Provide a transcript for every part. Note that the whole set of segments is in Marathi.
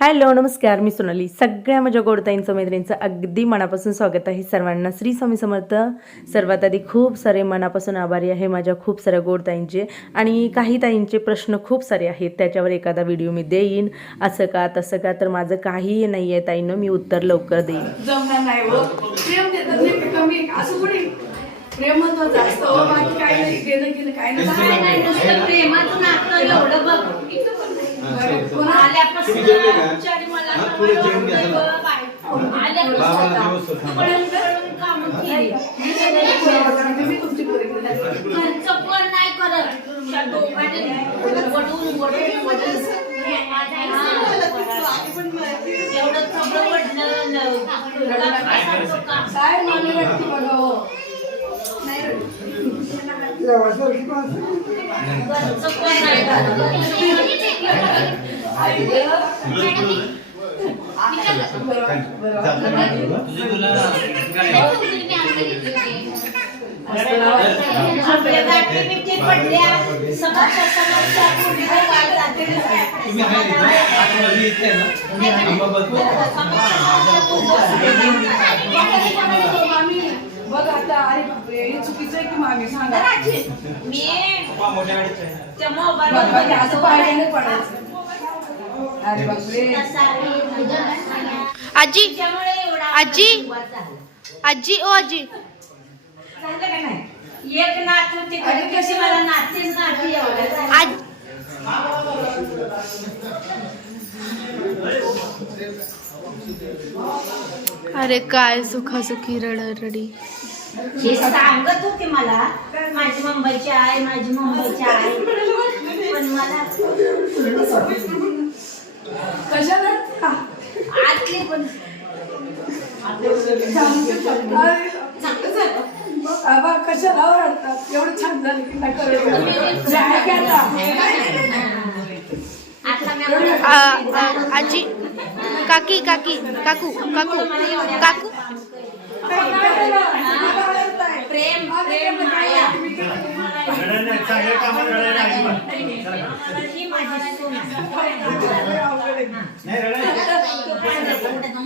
हॅलो नमस्कार मी सोनाली. सगळ्या माझ्या गोडताईंचं मैत्रिणींचं अगदी मनापासून स्वागत आहे सर्वांना. श्री स्वामी समर्थ सर्वात आधी खूप सारे मनापासून आभारी आहे माझ्या खूप साऱ्या गोडताईंचे आणि काही ताईंचे प्रश्न खूप सारे आहेत त्याच्यावर एखादा व्हिडिओ मी देईन. असं का तसं का तर माझं काहीही नाही आहे ताईंनो मी उत्तर लवकर देईन. तुम्ही जेवले का? हा, थोडं जेवून घ्या चला. तुमची पोरी. काय मानलं वाटते बघा हो? पूर्ण व्हायला तुम्ही आहे ना? आतमध्ये इथे आहे ना? आंबा बघतो. मामी बघ आता अरे बापरे हे चुकीचं आहे की मामी सांगा. मी बघ, बघ, असं पडायचं. अरे बापरे. आजी आजी आजी ओ आजी. झालं का नाही? एक नात कशी मला नातीच नाती? एवढ्या आज अरे काय सुखासुखी रडरडी. हे सांगत होते मला. माझी मुंबईची आहे माझी मुंबईची आहे पण मला कशाला? आतली पण. बाबा कशाला आवडतात एवढं छान झालं की आजी काकी काकी काकू काकू काकू. प्रेम प्रेम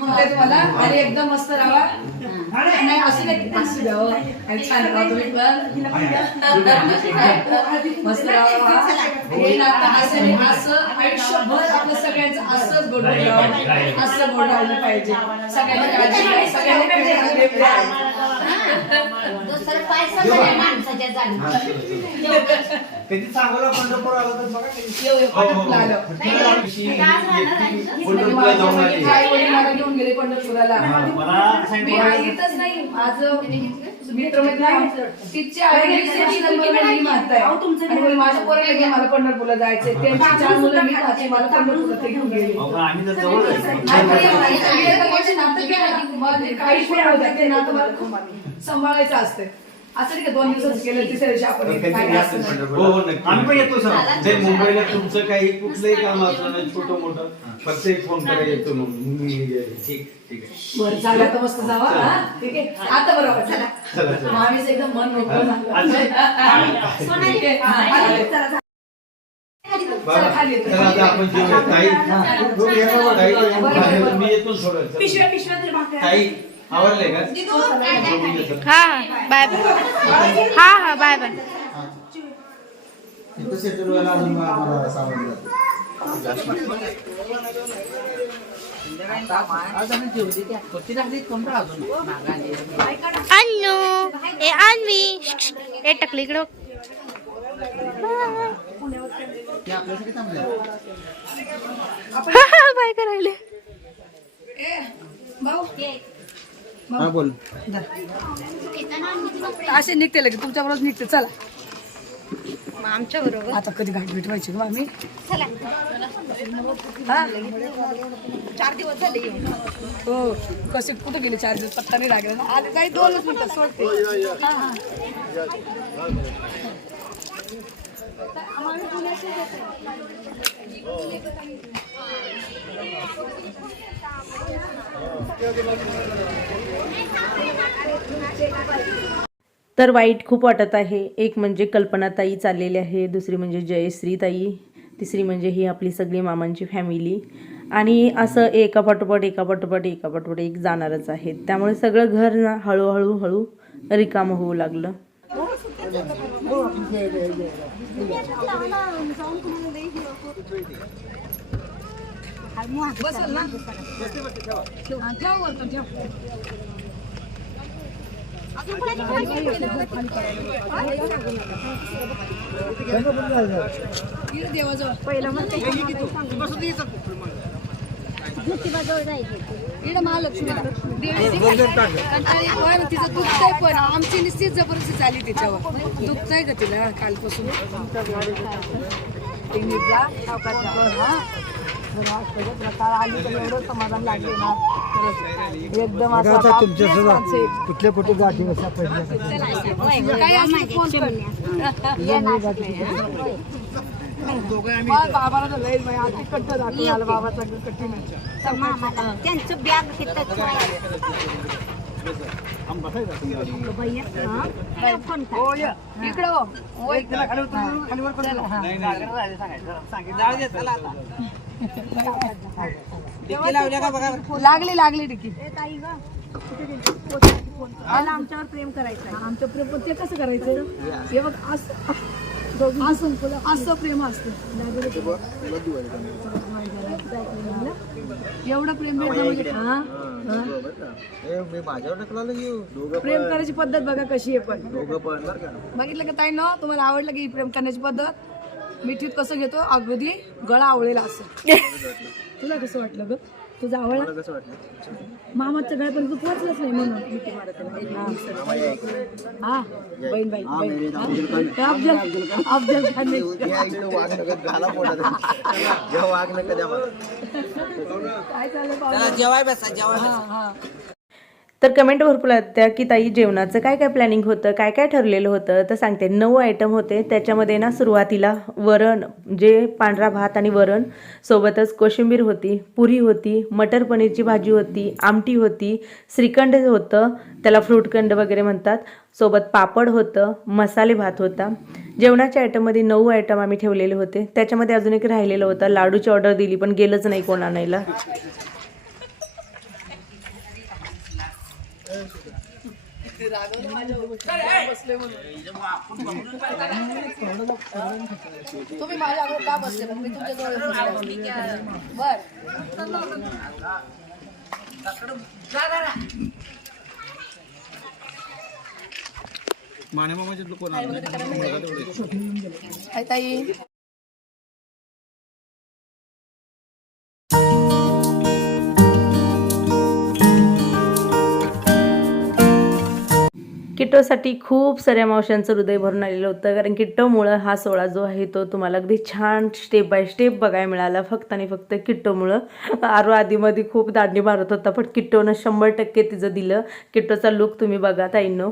माया तुम्हाला अरे एकदम मस्त राहा नाही असं नाही की असू छान राहा तुम्ही पण मस्त राहा हे नातं असं नाही, असं आयुष्यभर आपलं सगळ्यांचं असंच गोड राहावं असं गोड पाहिजे सगळ्यांना काळजी सगळ्यांना दुसरं काय सगळ्या माणसाच्या जागी. कधी सांगोला पंढरपूर आलं तर बघा कधी. हो, हो, हो. पंढरपूरला आलो. पंढरपूरला जाऊन आली. आई वडील मला घेऊन गेले पंढरपुराला. मला मी ऐकतच नाही. माझं मित्र मैत्रीण तिची आई रिसेप्शनलमध्ये मी मानताय आणि बोलली, माझ्या पोराला घे मला पंढरपूरला जायचंय. त्यांची चार मुलं मी खाते. मला पंढरपूरला ते घेऊन गेले. अहो, पण आम्ही तर जवळ आणि ते आणि ते सांभाळायचं असतं असं नाही का दोन दिवसाच केलं तिसऱ्या दिवशी आपण येतो. असं नाही. हो हो नक्की. आम्ही पण येतो सर जे मुंबईला तुमचं काही कुठलंही काम असलं ना छोटं मोठं फक्त एक फोन करा येतो मग मी ठीक ठीक आहे बरं आता मस्त जावा हा? ठीक आहे आता बरोबर चला चला चला मामीच एकदम मन मोकळं झालं ठीक आहे. हा, चालेल. चला, चला. बाबा, खाली येतो. चला आता आपण जेवूया. ताई ताई, मी येतो. पिशव्या पिशव्या तरी भाकऱ्या. ताई आवडले का. हा हा बाय बाय. हा हा बाय बाय. अन्नू ए अन्वी. ए टकली इकडं बाय करायले. हा बोल. असे निघते लगे तुमच्या बरोबर निघते. चला. आमच्या बरोबर. आता कधी गाठ भेट व्हायची गं आम्ही? चार दिवस झाले हो. कसे कुठे गेले चार दिवस? पत्ता नाही लागला ना. आले नाही दोनच मिनिटं सोडते. हा, हा. तर वाईट खूप वाटत आहे. एक म्हणजे कल्पनाताई चाललेली आहे दुसरी म्हणजे जयश्रीताई तिसरी म्हणजे ही आपली सगळी मामांची फॅमिली आणि असं एका पाठोपाठ एका पाठोपाठ एका पाठोपाठ एक जाणारच आहे. त्यामुळे सगळं घर ना हळूहळू हळू रिकामं होऊ लागलं. हो. इकडे महालक्ष्मी कंटाळी तिचं दुखतंय पण आमची निश्चित जबरदस्ती झाली तिच्यावर दुखतंय का तिला कालपासून एकदम तुमच्या. कुठल्या कुठे गाठी बसा बाबाला बाई, आता कट्ट दाखवून आलं बाबाचा कठीण. त्यांचं बॅग घेतात लागली लागली डिकी. आमच्यावर प्रेम करायचं आमचं प्रेम पण ते कसं करायचं? हे बघ असं असं असं प्रेम असतं. एवढं प्रेम भेटलं म्हणजे. मी माझ्यावर ढकलायला येऊ? दोघं प्रेम करायची पद्धत बघा कशी आहे पण. दोघं पण. बरं का. बघितलं का ताई न? तुम्हाला आवडलं की प्रेम करण्याची पद्धत? मिठीत कसं घेतो? अगदी गळा आवळेला असं. तुला कसं वाटलं ग? तुझं आवडला? कसं वाटलं? गळ्यापर्यंत तू पोहोचलंच नाही म्हणून. मिठी मारत आहे. हा बहीण. बाई? अफजल अफजल खान काय चाललं पाहुणे? हा हा. तर कमेंट भरपूर लागत्या की ताई जेवणाचं काय काय प्लॅनिंग होतं? काय काय ठरलेलं होतं? तर सांगते नऊ आयटम होते. त्याच्यामध्ये ना सुरुवातीला वरण जे पांढरा भात आणि वरण सोबतच कोशिंबीर होती पुरी होती मटर पनीरची भाजी होती आमटी होती श्रीखंड होतं त्याला फ्रूटखंड वगैरे म्हणतात. सोबत पापड होतं मसाले भात होता. जेवणाच्या आयटममध्ये नऊ आयटम आम्ही ठेवलेले होते. त्याच्यामध्ये अजून एक राहिलेलं होतं. लाडूची ऑर्डर दिली पण गेलंच नाही कोण तुम्ही माझ्या अगोदर का बसले मग मी तुमच्या जवळ बर माने मामाचे कोण ताई. किट्टोसाठी खूप साऱ्या मावशांचं हृदय भरून आलेलं होतं कारण किट्टोमुळं हा सोहळा जो आहे तो तुम्हाला अगदी छान स्टेप बाय स्टेप बघायला मिळाला. फक्त आणि फक्त किट्टोमुळं. आरो आधीमध्ये खूप दांडी मारत होता पण किट्टोनं शंभर टक्के तिचं दिलं. किट्टोचा लुक तुम्ही बघा ताईनो.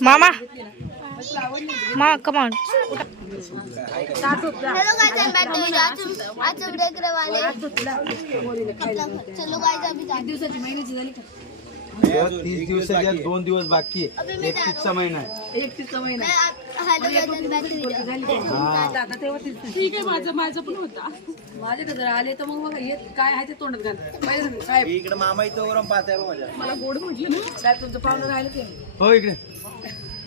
मामा! मामा कमान हेलो गाइस आई आज हम आज हम देख रहे वाले। चलो गाइस अभी जाते दिवसाची महिन्याची झाली का तीस दिवसाच्या दोन दिवस बाकी आहे मैं एक जा तीसचा महिना आहे एकतीसचा महिना मैं ठीक आहे माझं माझं पण होता. माझे का जरा आले तर मग बघा हे काय आहे ते तोंडात घाल. पहिले सांग, साहेब. इकडे मामा इथं पाहताय मला गोड म्हटलं ना. साहेब तुमचं पाहुणं राहिलं ते हो इकडे.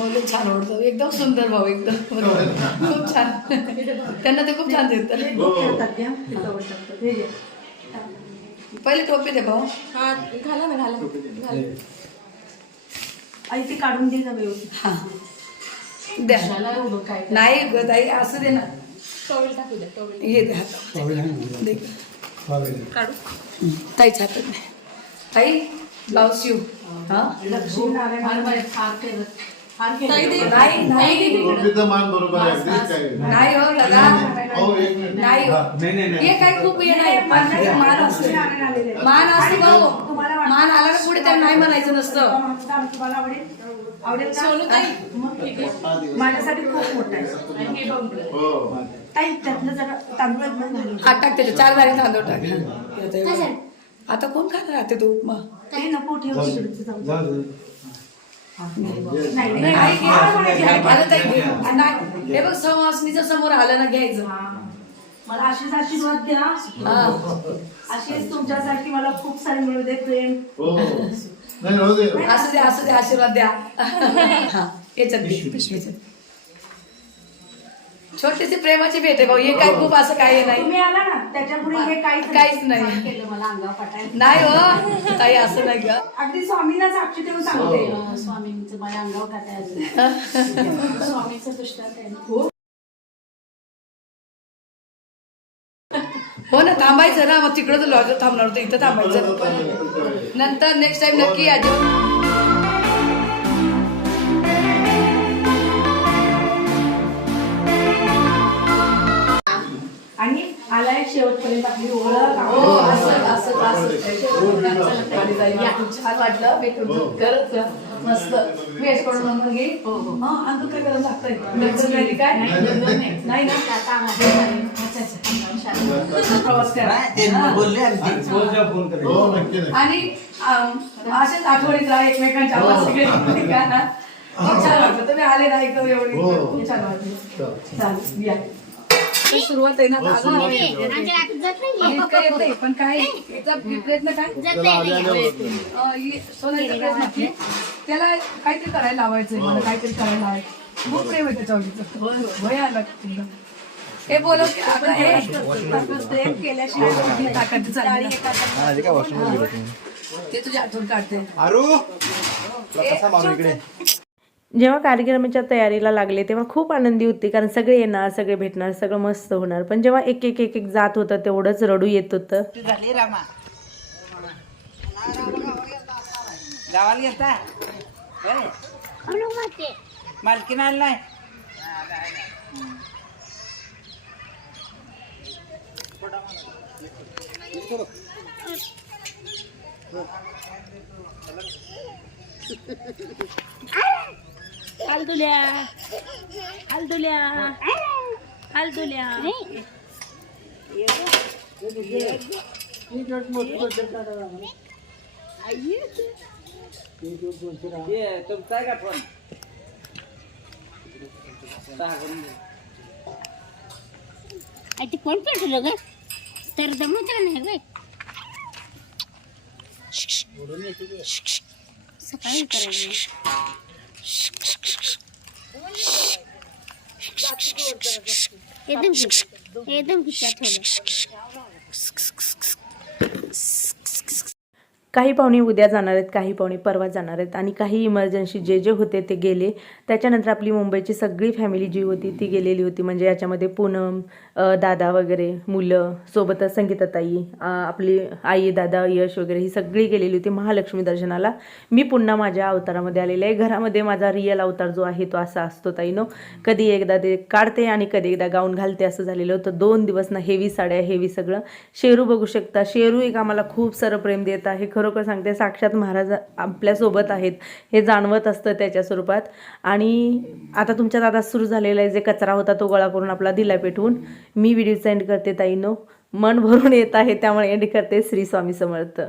भाऊ छान आवडतो. एकदम सुंदर भाऊ एकदम. खूप छान. त्यांना ते खूप छान देतात. पहिले टोपी दे भाऊ. घाला ना घाला. आई ते काढून दे ना व्यवस्थित. हा. द्या. नाही ग ताई असं दे ना. हे दे हातात. दे. काढू. ताईच्या हातात दे ताई ब्लाऊज शिव. हा? लक्ष्मी नारायण नाही नाही टोपीचं मान बरोबर आहे अगदीच काय नाही. हो दादा हो एक मिनिट. नाही हो. नाही नाही नाही हे काय खूप हे नाही पण मान असतो मान असतो भाऊ. मान आला पुढे? त्याला नाही म्हणायचं नसतं. माझ्यासाठी खूप मोठा आहे. हो ताई त्यातलं जरा तांदूळ एकदम घालून हात टाक त्याच्या चार झाले तांदूळ टाक. आता कोण खाणार राहते तो? उपमा काही नको ठेव. तिकडचं जाऊ. जाऊ दे. नाही नाही, हे बघ समासनीच्या समोर आलं ना घ्यायचं मला अशीच आशीर्वाद द्या हा. अशीच तुमच्यासाठी मला खूप सारे मिळू दे प्रेम हो असू दे असू दे आशीर्वाद द्या हा, याच्यात पिशवीच्यात. छोटीशी प्रेमाची भेट आहे भाऊ. हे काय खूप असं काही नाही. तुम्ही आला ना त्याच्यापुढे हे काहीच काहीच नाही. केलं मला अंगा पाठायला नाही हो ताई असं नाही ग अगदी स्वामींना साक्षी देऊन सांगते. स्वामींचं माझ्या अंगावर टाकायचं स्वामीचं पुस्तक आहे ना. हो. ना थांबायचं ना. मग तिकडं तर लॉजर थांबणार होतं इथं थांबायचं. नंतर नेक्स्ट टाइम नक्की या जेवण. आलाय शेवटपर्यंत आपली ओळख. हो असं असं असं. आणि ताई, मला खूप छान वाटलं. मी खूप खरंच मस्त. मी याच्याकडून नंबर घे हो हो. हा अंक काय करायला लागतंय? नंतर नाही काय? नाही ना? अच्छा अच्छा. प्रवास करा. हा. फोनच्या फोन करायचं. हो नक्की नक्की. आणि अम, अशाच आठवणीत राहा एकमेकांच्या आवाज सगळे खूप छान वाटलं. तुम्ही आले ना एकदम एवढी. हो. खूप छान वाटलं. चल. चालेल या. तर सुरुवात आहे ना हो, नाही. इतकं येते पण काय याचा प्रयत्न काय? ही सोन्याचा प्रयत्न त्याला काहीतरी करायला लावायचंय मला काहीतरी करायला लावायचं खूप प्रेम आहे त्याच्यावर भयानक. हे बोलव की आता हे. प्रेम केल्याशिवाय ताकद चालली. ते तुझी आठवण काढते. जेव्हा कार्यक्रमाच्या तयारीला लागले तेव्हा खूप आनंदी होती कारण सगळे येणार सगळे भेटणार सगळं मस्त होणार. पण जेव्हा एक एक एक एक जात होतं तेवढंच रडू येत होतं. गावाला गेलता? नाही? हलदुल्या हलदुल्या हलदुल्या ये तुमचा आहे का फोन? सहा करून दे. ते कोण पेटलं ग. तर दमत नाही ग सकाळी करायला एकदम एकदम खिशात काही पाहुणे उद्या जाणार आहेत काही पाहुणे परवा जाणार आहेत आणि काही इमर्जन्सी जे जे होते ते गेले. त्याच्यानंतर आपली मुंबईची सगळी फॅमिली जी होती ती गेलेली होती. म्हणजे याच्यामध्ये पूनम दादा वगैरे मुलं सोबतच संगीताताई आपली आई दादा यश वगैरे ही सगळी गेलेली होती महालक्ष्मी दर्शनाला. मी पुन्हा माझ्या अवतारामध्ये आलेले आहे. घरामध्ये माझा रिअल अवतार जो आहे तो असा असतो ताईनो. कधी एकदा ते काढते आणि कधी एकदा गाऊन घालते असं झालेलं होतं. दोन दिवस ना हेवी साड्या हेवी सगळं. शेरू बघू शकता. शेरू एक आम्हाला खूप सारं प्रेम देत आहे. खरोखर सांगते साक्षात महाराज आपल्यासोबत आहेत हे जाणवत असतं त्याच्या स्वरूपात. आणि आता तुमच्या दादा सुरू झालेला आहे जे कचरा होता तो गोळा करून आपला दिला पेटवून. मी व्हिडिओ सेंड करते ताईनो. मन भरून येत आहे त्यामुळे एंड करते श्री स्वामी समर्थ.